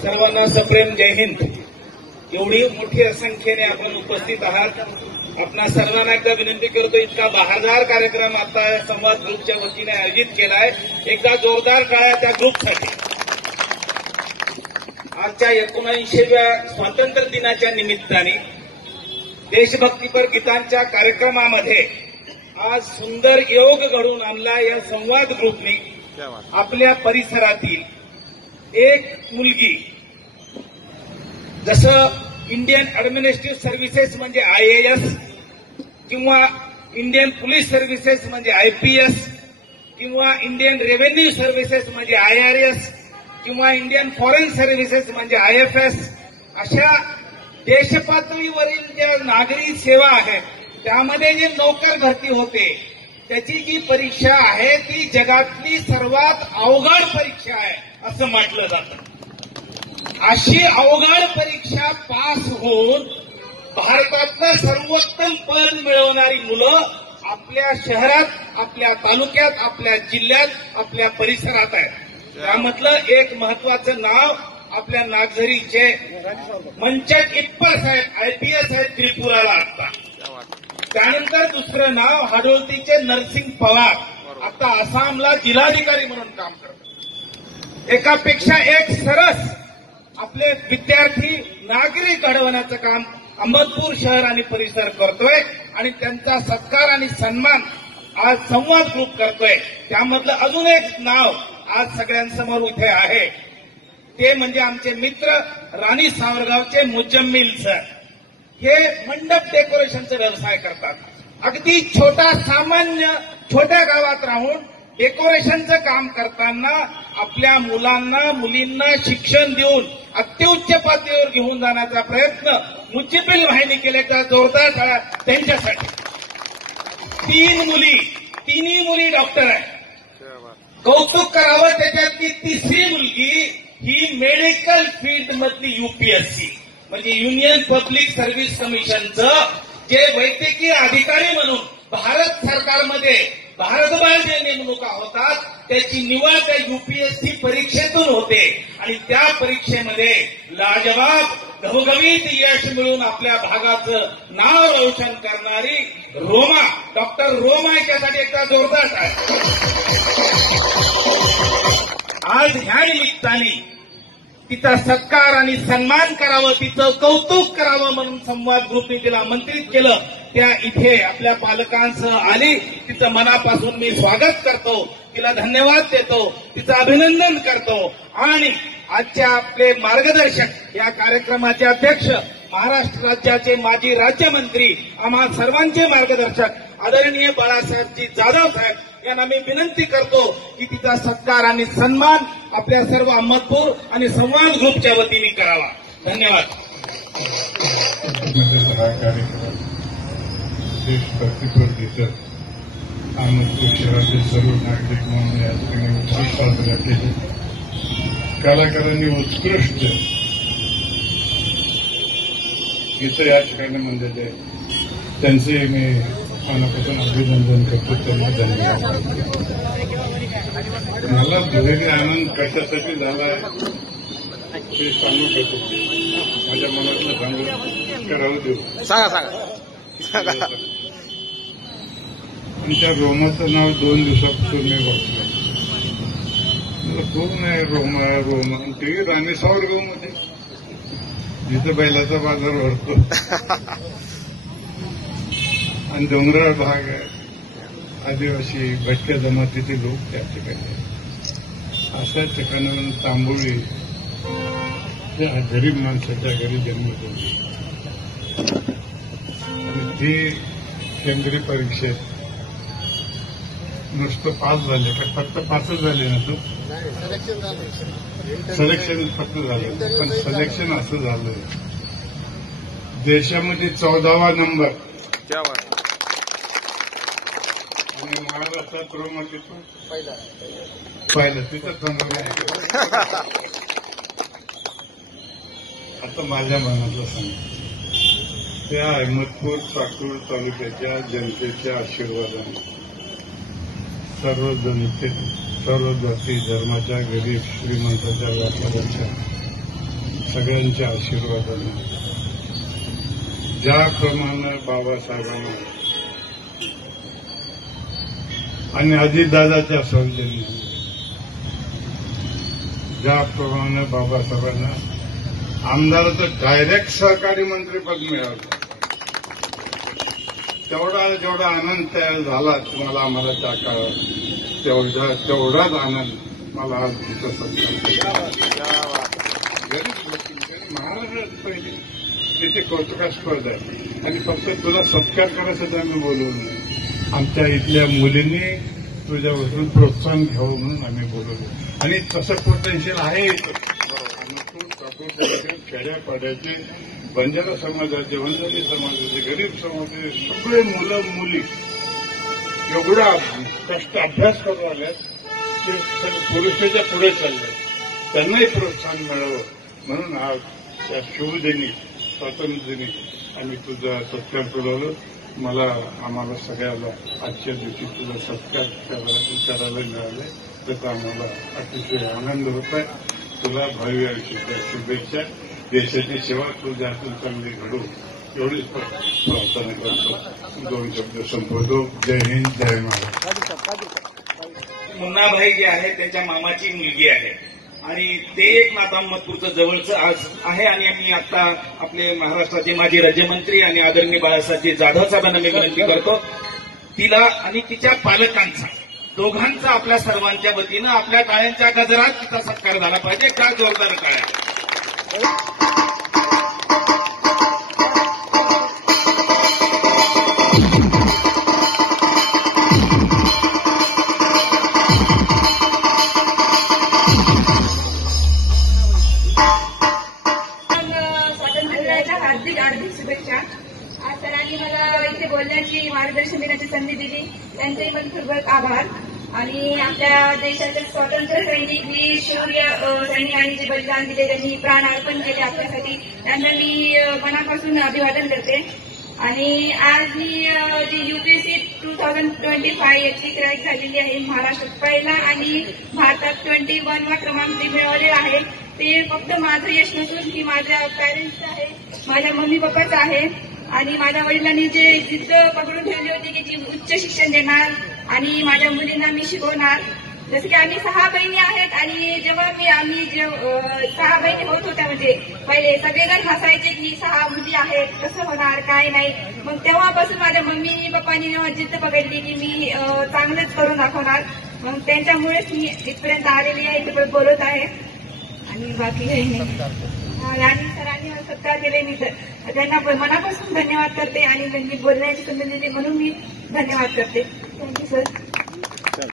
सर्वांना सप्रेम जय हिंद. एवढी मोठी संख्येने आपण उपस्थित आहात. आपणा सर्वांना एकदा विनंती करतो, इतका बहारदार कार्यक्रम आता संवाद ग्रुपच्या वतीने आयोजित केलाय. एकदा जोरदार टाळ्या त्या ग्रुपसाठी. आजच्या 79व्या स्वातंत्र्य दिनाच्या निमित्ताने देशभक्तीपर गीतांच्या कार्यक्रमामध्ये आज सुंदर योग घडवून आणला. या संवाद ग्रुपने आपल्या परिसरातील एक मुलगी, जसं इंडियन ऍडमिनिस्ट्रेटिव्ह सर्व्हिसेस म्हणजे IAS किंवा इंडियन पोलीस सर्व्हिसेस म्हणजे IPS किंवा इंडियन रेव्हेन्यू सर्व्हिसेस म्हणजे IRS किंवा इंडियन फॉरेन सर्व्हिसेस म्हणजे IFS, अशा देशपातळीवरील ज्या नागरी सेवा आहेत त्यामध्ये जे नोकर भरती होते त्याची जी परीक्षा आहे ती जगातली सर्वात अवघड परीक्षा आहे असं म्हटलं जातं. अशी अवघड परीक्षा पास होऊन भारतातलं सर्वोत्तम पद मिळवणारी मुलं आपल्या शहरात, आपल्या तालुक्यात, आपल्या जिल्ह्यात, आपल्या परिसरात आहेत. त्यामधलं एक महत्वाचं नाव आपल्या नागझरीचे मंचक इप्पर साहेब IPS आहेत त्रिपुराला आता. त्यानंतर दुसरं नाव हाडोळतीचे नरसिंग पवार, आता आसामला जिल्हाधिकारी म्हणून काम करतात. एकापेक्षा एक सरस आपले विद्यार्थी नागरिक घडवण्याचं काम अहमदपूर शहर आणि परिसर करतोय आणि त्यांचा सत्कार आणि सन्मान आज संवाद ग्रुप करतोय. त्यामधलं अजून एक नाव आज सगळ्यांसमोर इथे आहे, ते म्हणजे आमचे मित्र राणी सावरगावचे मुजम्मिल सर. हे मंडप डेकोरेशनचा व्यवसाय करतात. अगदी छोट्या गावात राहून डेकोरेशनचं काम करताना आपल्या मुलांना मुलींना शिक्षण देऊन अत्युच्च पातळीवर घेऊन जाण्याचा प्रयत्न मुजिबिल भाईंनी केले. त्या जोरदार टाळ्या त्यांच्यासाठी. तिन्ही मुली डॉक्टर आहेत. कौतुक करावं, त्याच्यातली तिसरी मुलगी ही मेडिकल फील्ड मधली UPSC म्हणजे युनियन पब्लिक सर्व्हिस कमिशनचं जे वैद्यकीय अधिकारी म्हणून भारत सरकारमध्ये भारतभर जे नेमणुका होतात त्याची निवड त्या UPSC परीक्षेतून होते आणि त्या परीक्षेमध्ये लाजवाब घवघवीत यश मिळून आपल्या भागाचं नाव रोशन करणारी रोमा, डॉक्टर रोमा याच्यासाठी एकदा जोरदार आहे. आज ह्या निमित्ताने तिचा सत्कार आणि सन्मान करावं, तिचं कौतुक करावं म्हणून संवाद ग्रुपने तिला आमंत्रित केलं. त्या इथे आपल्या पालकांसह आली. तिचं मनापासून मी स्वागत करतो, तिला धन्यवाद देतो, तिचं अभिनंदन करतो. आणि आजच्या आपले मार्गदर्शक, या कार्यक्रमाचे अध्यक्ष, महाराष्ट्र राज्याचे माजी राज्यमंत्री, आम्हा सर्वांचे मार्गदर्शक आदरणीय बाळासाहेबजी जाधव साहेब यांना मी विनंती करतो की तिचा सत्कार आणि सन्मान आपल्या सर्व अहमदपूर आणि संवाद ग्रुपच्या वतीने करावा. धन्यवाद. देशभक्तीपर गीतं अहमदपूर शहरातील सर्व नागरिक म्हणून या ठिकाणी उत्सव साजरा केले. कलाकारांनी उत्कृष्ट गीतं या ठिकाणी म्हणलेले, त्यांचे मी मनापासून अभिनंदन करतो. त्यांना धन्यवाद. मला दुहेरी आनंद कशासाठी झाला ते सांगू शकतो. माझ्या मनातलं सांगू करावं देऊ. सांगा. आणि त्या रोमाचं नाव 2 दिवसापासून मी वाचलं. मला कोण आहे रोमा? ते राणी सावरगाव मध्ये जिथं बैलाचा बाजार भरतो आणि डोंगराळ भाग आहे, आदिवासी भटक्या जमातीचे लोक त्या ठिकाणी. अशा ठिकाणाहून तांबोळी त्या गरीब माणसाच्या घरी जन्म झाला आणि ते केंद्रीय परीक्षेत नुसतं पास झाले का? फक्त पासच झाले नसतं, सिलेक्शन फक्त झालं. पण सिलेक्शन असं झालं, देशामध्ये 14वा नंबर आणि महाराष्ट्रात रोमा तिथून पहिलं. तिथं थांबवलं. आता माझ्या मनातलं सांग, त्या अहमदपूर चाकूर तालुक्याच्या जनतेच्या आशीर्वादाने सर्व जनतेत सर्व जाती धर्माच्या गरीब श्रीमंताच्या व्यापाऱ्यांच्या सगळ्यांच्या आशीर्वादाने ज्याप्रमाणे बाबासाहेबांना आणि अजितदादाच्या सौजन्याने ज्याप्रमाणे बाबासाहेबांना आमदाराचं डायरेक्ट सहकारी मंत्रीपद मिळालं, जेवढा आनंद तयार झाला तुम्हाला आम्हाला त्या काळात तेवढाच आनंद मला आज तिथं सत्कार महाराष्ट्रात पहिली तिथे कौतुकास्पद आहे. आणि फक्त तुला सत्कार करायसाठी आम्ही बोलवलं नाही, आमच्या इथल्या मुलींनी तुझ्यापासून प्रोत्साहन घ्यावं म्हणून आम्ही बोलवलं. आणि तसं पोटेन्शियल आहे खेड्यापाड्याचे, बंजारा समाजाचे, वंजारी समाजाचे, गरीब समाजाचे सगळे मुलं मुली एवढा कष्ट अभ्यास करून आल्यात ते पुरुषाच्या पुढे चालले, त्यांनाही प्रोत्साहन मिळावं म्हणून आज त्या शुभदिनी स्वातंत्र्य दिनी आम्ही तुझा सत्कार केलं. आम्हाला सगळ्याला आजच्या दिवशी तुझा सत्कार करायला मिळाले त्याचा आम्हाला अतिशय आनंद होत आहे. तुला भावी आयुष्याच्या शुभेच्छा. देशाची सेवा तुझ्या हातून चांगली घडू एवढीच प्रार्थना करतो. 2 शब्द संपवतो. जय हिंद, जय महाराष्ट्र. मुन्नाभाई जे आहे त्यांच्या मामाची मुलगी आहे आणि ते एक नातं अहमदपूरचं जवळचं आज आहे. आणि आम्ही आता आपले महाराष्ट्राचे माजी राज्यमंत्री आणि आदरणीय बाळासाहेब जाधव साहेबांना मी विनंती करतो, तिला आणि तिच्या पालकांचा दोघांचा आपल्या सर्वांच्या वतीनं आपल्या टाळ्यांच्या गजरात तिचा सत्कार झाला पाहिजे. का जोरदार टाळ्या. हार्दिक शुभेच्छा. आज सरांनी मला इथे बोलण्याची मार्गदर्शन देण्याची संधी दिली, त्यांचेही मनपूर्वक आभार. आणि आपल्या देशाचे स्वातंत्र्य सैनिक, वीर शौर्य सैनिकांनी जे बलिदान दिले, त्यांनी प्राण अर्पण केले आपल्यासाठी, त्यांना मी मनापासून अभिवादन करते. आणि आज मी जी यूपीएससी 2025 याची क्रॅक झालेली आहे, महाराष्ट्रात पहिला आणि भारतात 21वा क्रमांक मिळवलेला आहे. ते फक्त माझं यश नसून ही माझ्या पॅरेंट्सचं आहे, माझ्या मम्मी पप्पाचं आहे. आणि माझ्या वडिलांनी जे जिद्द पकडून ठेवली होती की जी उच्च शिक्षण देणार आणि माझ्या मुलींना मी शिकवणार. जसं की आम्ही 6 बहिणी आहेत आणि जेव्हा आम्ही 6 बहिणी होत होत्या, म्हणजे पहिले सगळेजण हसायचे की 6 मुली आहेत, कसं होणार काय नाही. मग तेव्हापासून माझ्या मम्मी पप्पांनी जिद्द पकडली की मी चांगलंच करून दाखवणार. मग त्यांच्यामुळेच मी इथपर्यंत आलेली आहे, इथपर्यंत बोलत आहे. आणि बाकी काही नाही. आणि सरांनी सत्कार केले, मी त्यांना मनापासून धन्यवाद करते आणि त्यांनी बोलण्याची संधी दिली म्हणून मी धन्यवाद करते. Thank you sir.